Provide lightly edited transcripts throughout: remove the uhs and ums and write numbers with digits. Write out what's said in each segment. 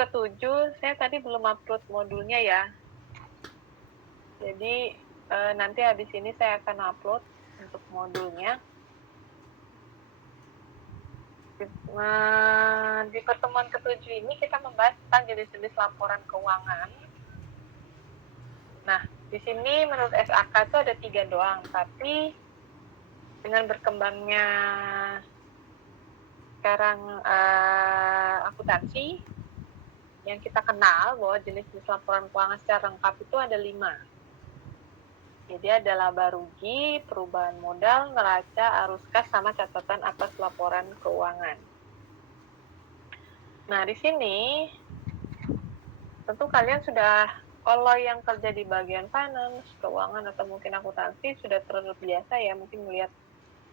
ke-7 saya tadi belum upload modulnya ya. Jadi nanti habis ini saya akan upload untuk modulnya. Di pertemuan ke-7 ini kita membahas tentang jenis-jenis laporan keuangan. Nah, di sini menurut SAK itu ada 3 doang, tapi dengan berkembangnya sekarang akuntansi, yang kita kenal bahwa jenis-jenis laporan keuangan secara lengkap itu ada 5. Jadi ada laba rugi, perubahan modal, neraca, arus kas, sama catatan atas laporan keuangan. Nah, di sini tentu kalian sudah, kalau yang kerja di bagian finance, keuangan, atau mungkin akuntansi sudah terbiasa ya mungkin melihat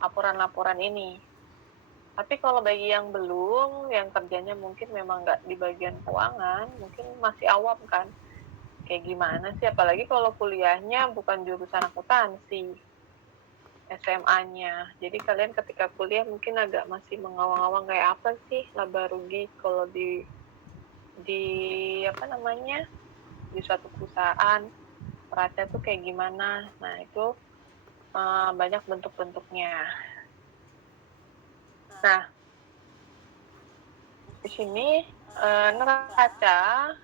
laporan-laporan ini. Tapi kalau bagi yang belum, yang kerjanya mungkin memang nggak di bagian keuangan, mungkin masih awam kan. Kayak gimana sih, apalagi kalau kuliahnya bukan jurusan akuntansi, SMA-nya. Jadi kalian ketika kuliah mungkin agak masih mengawang-awang kayak apa sih laba rugi kalau di di suatu perusahaan, neraca tuh kayak gimana. Nah, itu banyak bentuk-bentuknya. Nah, di sini neraca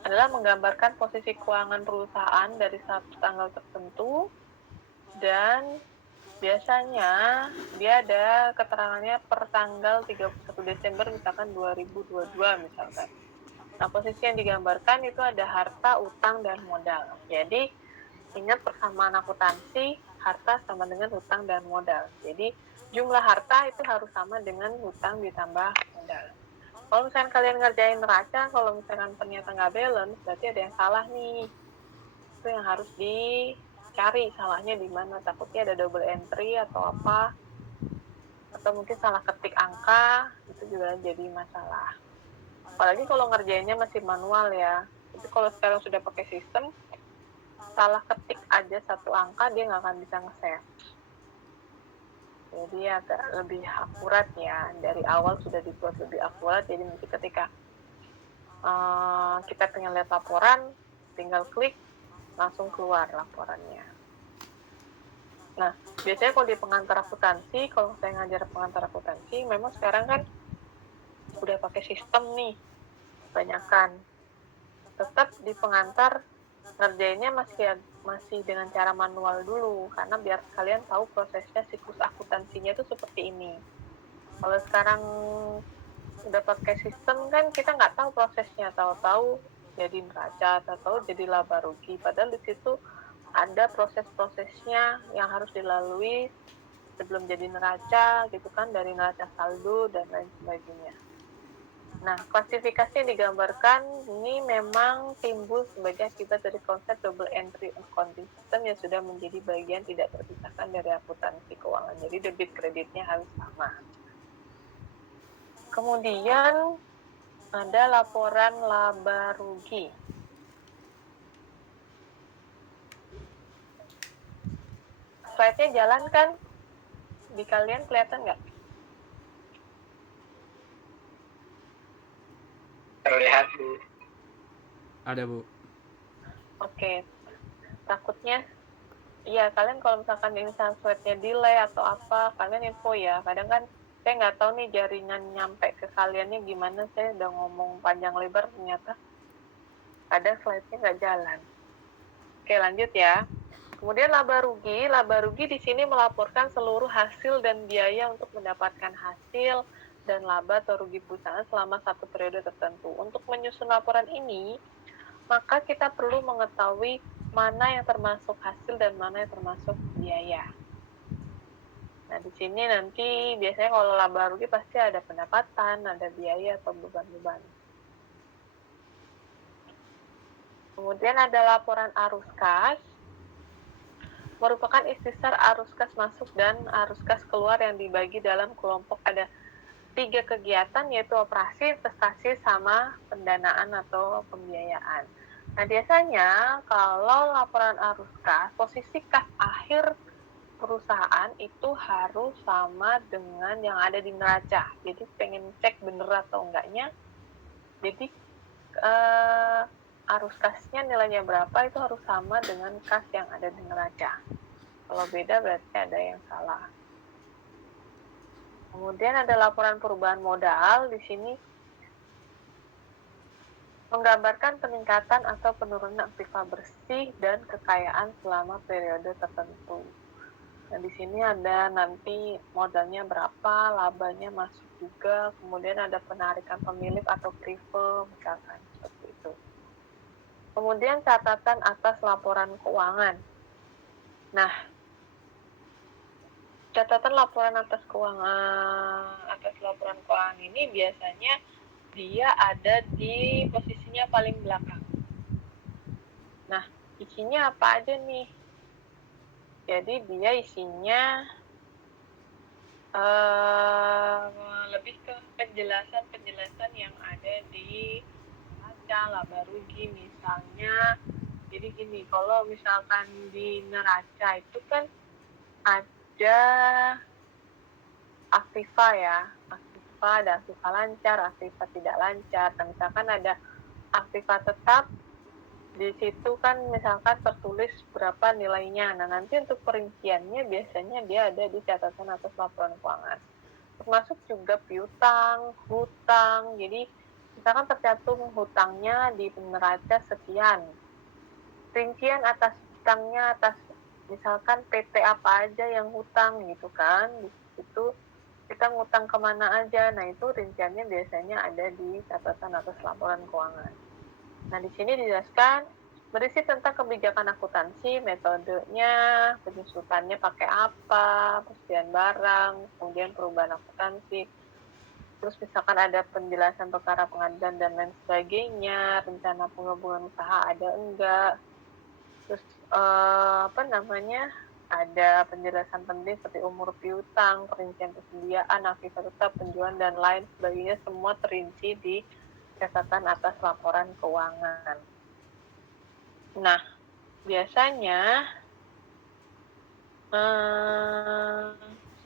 adalah menggambarkan posisi keuangan perusahaan dari satu tanggal tertentu, dan biasanya dia ada keterangannya per tanggal 31 Desember misalkan 2022 misalkan. Nah, posisi yang digambarkan itu ada harta, utang, dan modal. Jadi, ingat persamaan akuntansi, harta sama dengan utang dan modal. Jadi, jumlah harta itu harus sama dengan utang ditambah modal. Kalau misalkan kalian ngerjain neraca, kalau misalkan ternyata nggak balance, berarti ada yang salah nih. Itu yang harus dicari salahnya di mana. Takutnya ada double entry atau apa, atau mungkin salah ketik angka, itu juga jadi masalah. Apalagi kalau ngerjainnya masih manual ya. Tapi kalau sekarang sudah pakai sistem, salah ketik aja satu angka dia nggak akan bisa nge-save. Jadi agak lebih akurat ya, dari awal sudah dibuat lebih akurat. Jadi nanti ketika kita pengen lihat laporan, tinggal klik langsung keluar laporannya. Nah, biasanya kalau di pengantar akuntansi, kalau saya ngajar pengantar akuntansi, memang sekarang kan udah pakai sistem nih, banyakan. Tetap di pengantar ngerjainnya masih dengan cara manual dulu, karena biar kalian tahu prosesnya siklus akuntansinya itu seperti ini. Kalau sekarang udah pakai sistem kan kita nggak tahu prosesnya, tahu-tahu jadi neraca, tahu-tahu jadi laba rugi, padahal di situ ada proses-prosesnya yang harus dilalui sebelum jadi neraca gitu kan, dari neraca saldo dan lain sebagainya. Nah, klasifikasi yang digambarkan ini memang timbul sebagai akibat dari konsep double entry accounting system yang sudah menjadi bagian tidak terpisahkan dari akuntansi keuangan. Jadi debit kreditnya harus sama. Kemudian ada laporan laba rugi. Slide-nya jalan kan? Di kalian kelihatan nggak? Terlihat, Bu. Ada, Bu. Oke. Takutnya, ya kalian kalau misalkan insan slide-nya delay atau apa, kalian info ya. Kadang kan saya nggak tahu nih jaringan nyampe ke kaliannya gimana. Saya udah ngomong panjang lebar ternyata kadang slide-nya nggak jalan. Oke, lanjut ya. Kemudian laba rugi di sini melaporkan seluruh hasil dan biaya untuk mendapatkan hasil dan laba atau rugi perusahaan selama satu periode tertentu. Untuk menyusun laporan ini, maka kita perlu mengetahui mana yang termasuk hasil dan mana yang termasuk biaya. Nah, di sini nanti biasanya kalau laba rugi pasti ada pendapatan, ada biaya atau beban-beban. Kemudian ada laporan arus kas, merupakan istisar arus kas masuk dan arus kas keluar yang dibagi dalam kelompok ada 3 kegiatan, yaitu operasi, investasi, sama pendanaan atau pembiayaan. Nah, biasanya kalau laporan arus kas, posisi kas akhir perusahaan itu harus sama dengan yang ada di neraca. Jadi pengen cek bener atau enggaknya, Jadi arus kasnya nilainya berapa itu harus sama dengan kas yang ada di neraca. Kalau beda berarti ada yang salah. Kemudian ada laporan perubahan modal. Di sini menggambarkan peningkatan atau penurunan aktiva bersih dan kekayaan selama periode tertentu. Nah, di sini ada nanti modalnya berapa, labanya masuk juga, kemudian ada penarikan pemilik atau prive, misalkan seperti itu. Kemudian catatan atas laporan keuangan. Nah, catatan laporan atas laporan keuangan ini biasanya dia ada di posisinya paling belakang. Nah, isinya apa aja nih? Jadi dia isinya lebih ke penjelasan yang ada di neraca laba rugi misalnya. Jadi gini, kalau misalkan di neraca itu kan ada aktiva ya, ada aktiva lancar, aktiva tidak lancar. Dan misalkan ada aktiva tetap, di situ kan misalkan tertulis berapa nilainya. Nah, nanti untuk perinciannya biasanya dia ada di catatan atas laporan keuangan. Termasuk juga piutang, hutang. Jadi misalkan tercantum hutangnya di neraca sekian. Rincian atas hutangnya, atas misalkan PT apa aja yang hutang gitu kan. Di situ kita ngutang kemana aja. Nah, itu rinciannya biasanya ada di catatan atas laporan keuangan. Nah, di sini dijelaskan berisi tentang kebijakan akuntansi, metodenya, penyusutannya pakai apa, persediaan barang, kemudian perubahan akuntansi. Terus misalkan ada penjelasan perkara pengadilan dan lain sebagainya, rencana penggabungan usaha ada enggak. Terus ada penjelasan penting seperti umur piutang, perincian persediaan, aktiva tetap, penjualan dan lain sebagainya, semua terinci di catatan atas laporan keuangan. Nah, biasanya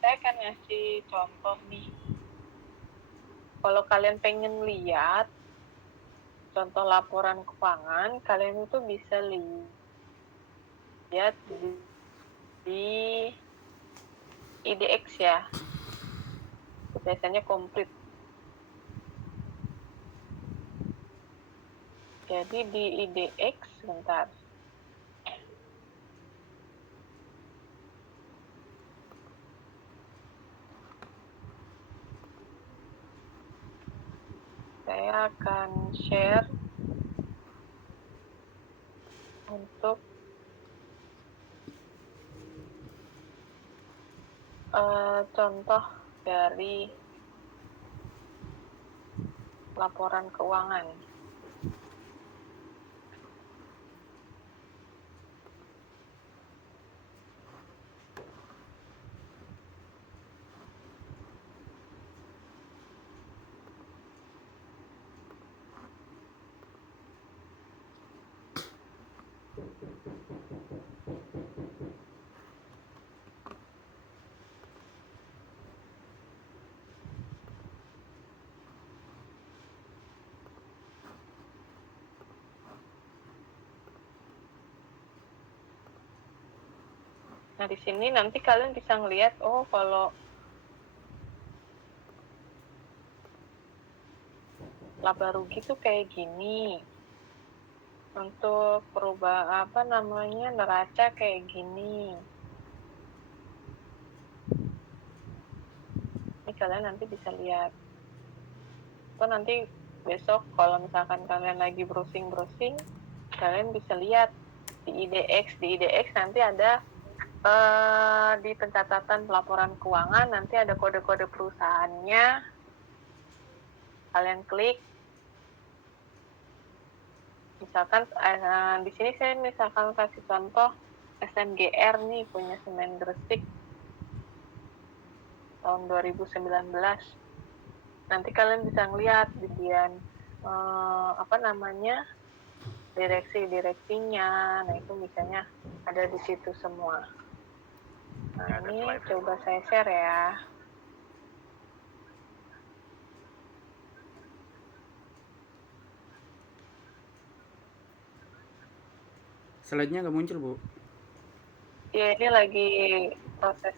saya akan ngasih contoh nih. Kalau kalian pengen lihat contoh laporan keuangan, kalian itu bisa lihat di IDX ya. Biasanya komplit. Jadi di IDX, sebentar. Saya akan share untuk contoh dari laporan keuangan. Nah, di sini nanti kalian bisa ngelihat, oh kalau laba rugi tuh kayak gini. Untuk neraca kayak gini. Ini kalian nanti bisa lihat. Atau nanti besok kalau misalkan kalian lagi browsing, kalian bisa lihat di IDX. Di IDX nanti ada di pencatatan laporan keuangan, nanti ada kode-kode perusahaannya. Kalian klik. Misalkan di sini saya misalkan kasih contoh SMGR nih, punya Semen Gresik tahun 2019. Nanti kalian bisa ngeliat bagian direksinya. Nah, itu misalnya ada di situ semua. Nah, ini coba saya share ya. Slide-nya nggak muncul, Bu. Ya, ini lagi proses